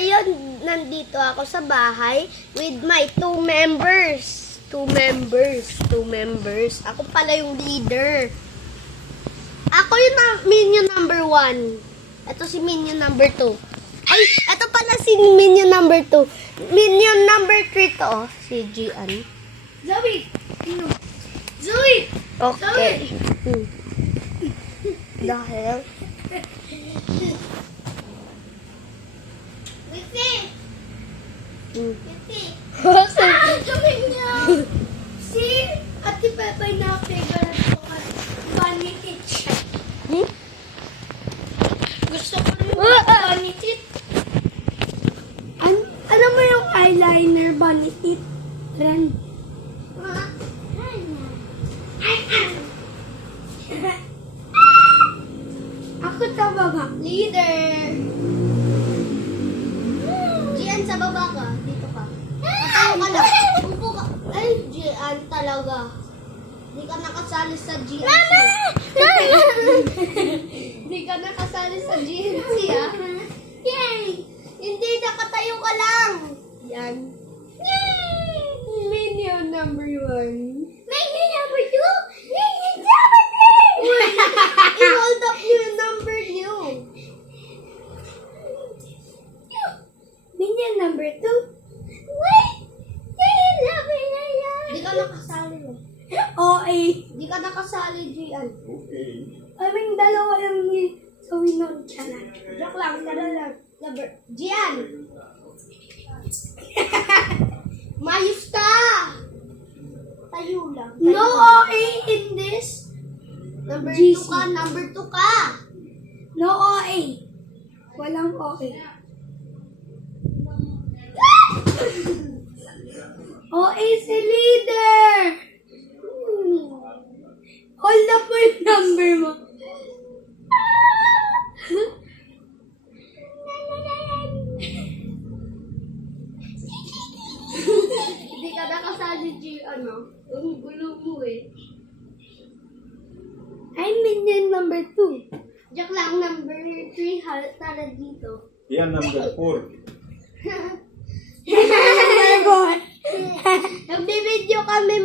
ngayon, nandito ako sa bahay with my two members. Two members. Ako pala yung leader. Ako yung minion number 1. Ito si minion number 2. Ay, ito pala si minion number 2. Minion number 3 to, oh, si Gian. Zoe! Zoe! Okay. Dahil... Wixie! Hmm. Wixie! Kasi... Gawin niya! Si Ate Pepay na favorite ko kasi bunny teeth siya. Hmm? Gusto ko rin bunny teeth. Alam mo yung eyeliner bunny teeth? Trend. Ako sa baba. Leader! Gian, sa baba ka. Dito ka. Ano ka lang? Upo ka. Ay, Gian talaga. Hindi ka nakasali sa GNC. Hindi ka nakasali sa GNC, ah. Yay! Hindi, nakatayo ka lang. Yan. Yay! Minion number 1. Minion number 2! Minion number 3! I-hold up yung number niyo. Minion number 2? Wait! Minion number 9! Hindi ka nakasali, eh. OA. Hindi ka nakasali, Gian. Kaming dalawa lang ni Zoe noon. Joke lang, tara lang. Gian! Mayus ka! Tayo lang. No OA in this. Number GC. 2 ka, number 2 ka. No OA. Walang OA. OA si leader! Hold up mo yung number mo. Hindi ka nakasali, Ang gulo mo eh. I'm minion number 2. Joke lang, number 3, tara dito. Yan, number 4. Nagbibideo kami,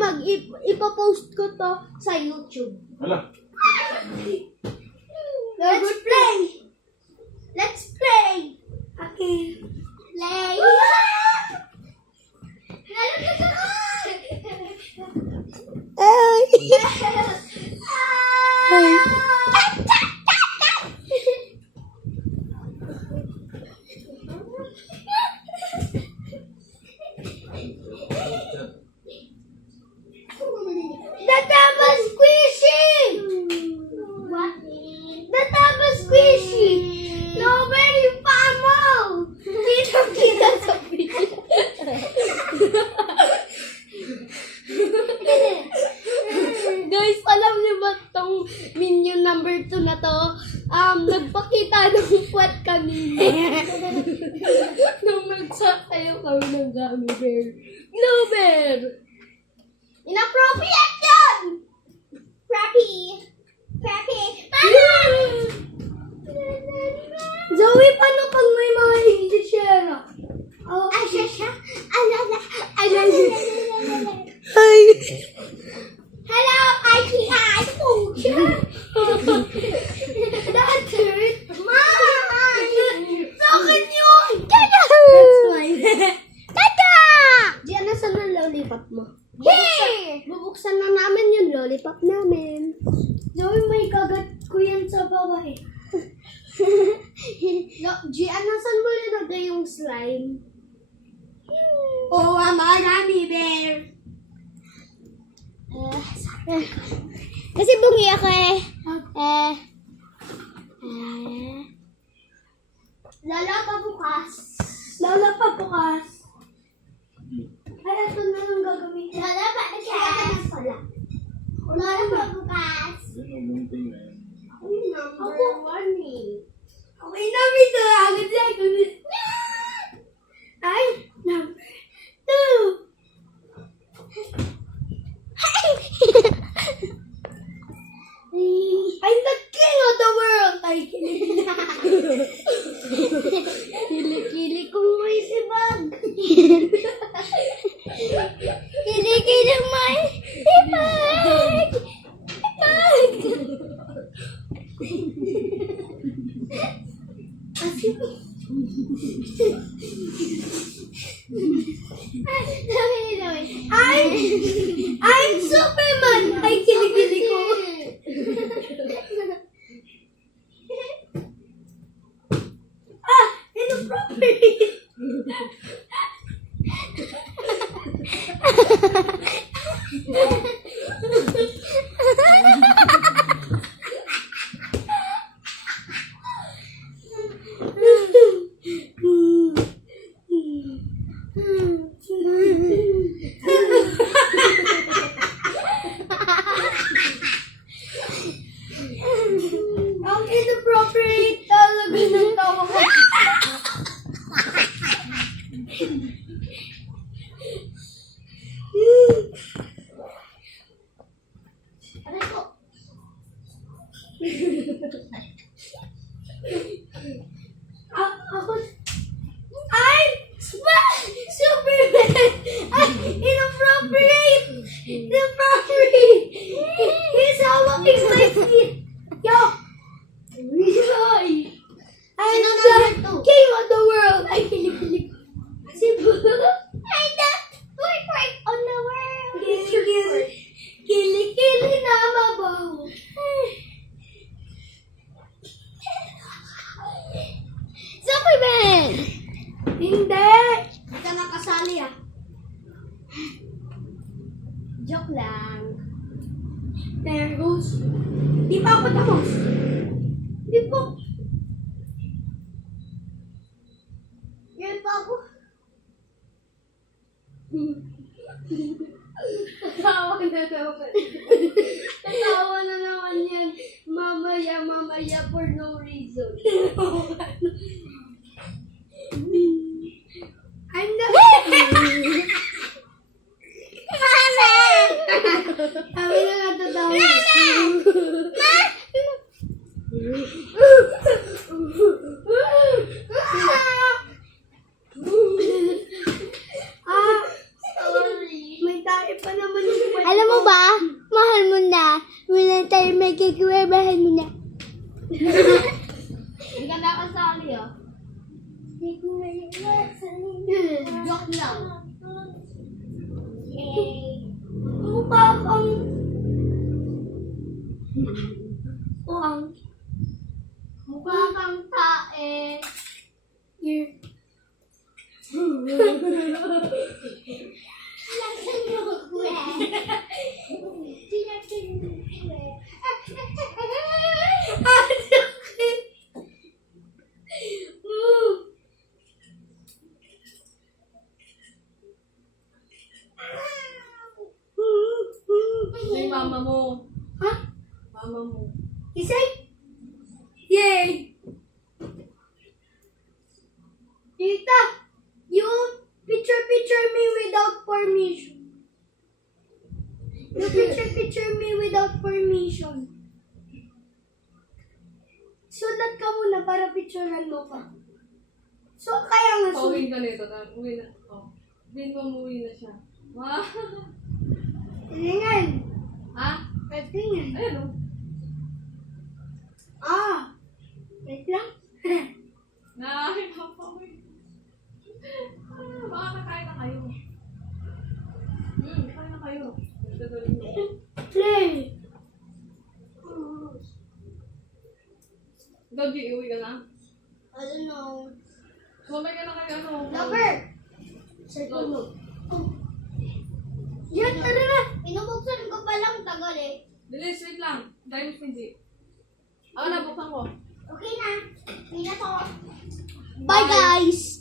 ipopost ko to sa YouTube. Hala. Let's play! Let's play! Okay. Play! Nalaglag ako! Databa squishy! What? Databa squishy! Lover yung paa mo! Kita sa video. Guys, alam niyo ba tong minion number 2 na to? Nagpakita ng puwet kanina. Nung nagsasayaw kami ng gummy bear. Glover! Inappropriate yun! Crappy! Zoe, paano pag may mga Englishera? Oh, Alala! hello, IKI! That hurt! Bakit yun? That's why. Diyan, nasa na lollipop mo? Here! Bubuksan na namin yung lollipop namin. Zoe, may kagat ko yan sa babae. Gian, nasan mo nilagay yung slime? Oh, marami, bear. Kasi bungi ako eh. Lala pa bukas. Lala pa bukas. Ay, ito na lang gagamitin. Lala pa bukas. Lala pa bukas. Yan ang munting na yan. Number 1 eh. Okay na, ito. Agad lang. Ay, number 2. I'm the king of the world. Ay, kilig. Hilig I'm Superman! Ay, kilig-kilig ko. Inappropriate. Ang inappropriate talaga ng tawa ko. Aray ko. Ako. I'm Superman! Ay, inappropriate! Inappropriate! He's hawking my feet! Yo! Ay! I'm Sino the number 2? king of the world! Ay, kilig-kilig. Si I'm the fourth on the world! Kilig-kilig. Kilig-kilig na mabaho. Superman! Hindi! Hindi ka nakasali ah. Joke lang. There goes. Di pa ako tapos. Di pa. Yan pa ako. Tatawa na naman. Tatawa na naman yan. Mamaya for no reason. I'm the... Kami na nga tatawa. May tayo pa naman yung kwento. Alam mo ba? Mahal mo na. Wala tayo magkikuha. Mahal mo na. Hindi ka nakasali ah. Joke lang. Mukha kang... Mukhang... Mukha kang tae. Here. May mama mo. Ha? Mama mo. Isay? Yay! Tita, you picture me without permission. You picture me without permission. Sulat ka muna para picturean mo pa. So, kaya nga Pauwiin ka nito. Uwi na. Oh. Bin mo umuwi na siya. Wow. Tingnan. Ha? Tingnan. Ayun o. Ah! Wait lang. Nakakapawin. Baka nakain na kayo. Kain na kayo. Play! Gabi, uwi ka na? I don't know. Sumay ka na kayo ano? Lover! Circle mo. Oh. Yan, tara na! Pinubuksan ko pa lang tagal eh. Bilis, wait lang. Dahil Miss Minji. Ako na, buksan ko. Okay na. Pinat ako. Bye guys!